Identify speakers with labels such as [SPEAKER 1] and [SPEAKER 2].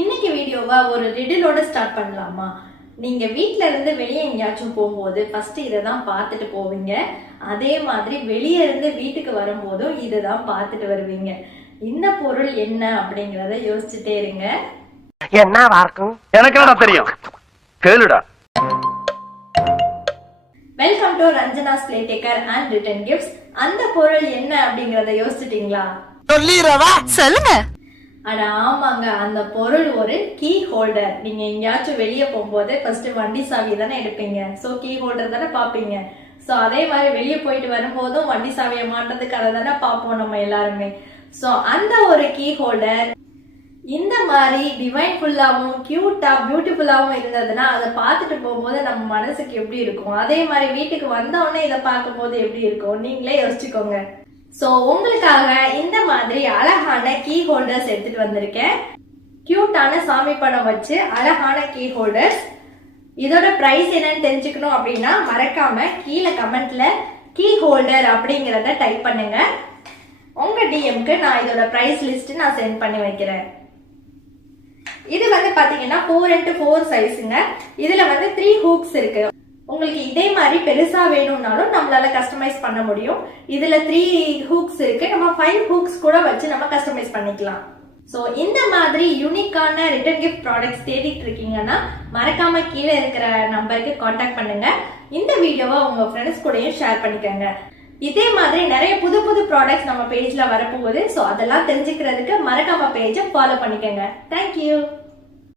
[SPEAKER 1] இன்னைக்கு வீடியோவை ஒரு ரிடிலோட ஸ்டார்ட் பண்ணலாமா? நீங்க வீட்ல இருந்து வெளியே எங்கேயாச்சும் போகும்போது ஃபர்ஸ்ட் இதை தான் பார்த்துட்டு போவீங்க. அதே மாதிரி வெளியே இருந்து வீட்டுக்கு வரும்போதும் இதை தான் பார்த்துட்டு வருவீங்க. இந்த பொருள் என்ன அப்படிங்கறத யோசிச்சுட்டே இருங்க.
[SPEAKER 2] என்னவா இருக்கும்
[SPEAKER 3] எனக்கு என்னடா தெரியும்? கேளுடா.
[SPEAKER 1] Welcome to Ranjana's plate decor and return gifts அந்த பொருள் என்ன அப்படிங்கறத யோசிச்சிட்டீங்களா?
[SPEAKER 2] சொல்லிடுறவா
[SPEAKER 4] சொல்லுங்க.
[SPEAKER 1] அட ஆமாங்க அந்த பொருள் ஒரு கீ ஹோல்டர் நீங்க எங்கேயாச்சும் வெளியே போகும்போது ஃபர்ஸ்ட் வண்டி சாவி தானே எடுப்பீங்க. ஸோ கீ ஹோல்டர் தானே பார்ப்பீங்க. ஸோ அதே மாதிரி வெளியே போயிட்டு வரும்போதும் வண்டி சாவியை மாட்டுறதுக்காக தானே பார்ப்போம் நம்ம எல்லாருமே. ஸோ அந்த ஒரு கீ ஹோல்டர் இந்த மாதிரி டிவைன் ஃபுல்லாவும் பியூட்டிஃபுல்லாகவும் இருந்ததுன்னா அதை பார்த்துட்டு போகும்போது நம்ம மனசுக்கு எப்படி இருக்கும்? அதே மாதிரி வீட்டுக்கு வந்தவுடனே இதை பார்க்கும்போது எப்படி இருக்கும்? நீங்களே யோசிச்சுக்கோங்க. சோ உங்களுக்காக இந்த மாதிரி அழகான கீ ஹோல்டர்ஸ் எடுத்துட்டு வந்திருக்கேன். கியூட்டான சாமி படம் வச்சு அழகான கீ ஹோல்டர்ஸ் இதோட பிரைஸ் என்னன்னு தெரிஞ்சுக்கணும் அப்படின்னா மறக்காம கீழே கமெண்ட்ல கீ ஹோல்டர் அப்படிங்கறத டைப் பண்ணுங்க. உங்க டிஎம்க்கு நான் இதோட பிரைஸ் லிஸ்ட் நான் சென்ட் பண்ணி வைக்கிறேன். இது வந்து பாத்தீங்கன்னா ஃபோர் இன்ட்டு ஃபோர் சைஸுங்க இதுல வந்து த்ரீ ஹூக்ஸ் இருக்கு. உங்களுக்கு இதே மாதிரி பெருசா வேணும்னாலும் நம்மளால கஸ்டமைஸ் பண்ண முடியும். இதுல த்ரீ ஹூக்ஸ் இருக்கு. நம்ம ஃபைவ் ஹூக்ஸ் கூட வச்சு நம்ம கஸ்டமைஸ் பண்ணிக்கலாம். ஸோ இந்த மாதிரி யூனிக்கான ரிட்டர்ன் கிஃப்ட் ப்ராடக்ட்ஸ் தேடிட்டு இருக்கீங்கன்னா மறக்காம கீழே இருக்கிற நம்பருக்கு காண்டாக்ட் பண்ணுங்க. இந்த வீடியோவை உங்க ஃப்ரெண்ட்ஸ் கூடயும் ஷேர் பண்ணிக்கோங்க. இதே மாதிரி நிறைய புது புது ப்ராடக்ட்ஸ் நம்ம பேஜ்ல வரப்போகுது. ஸோ அதெல்லாம் தெரிஞ்சுக்கிறதுக்கு மறக்காம பேஜை ஃபாலோ பண்ணிக்கோங்க. தேங்க்யூ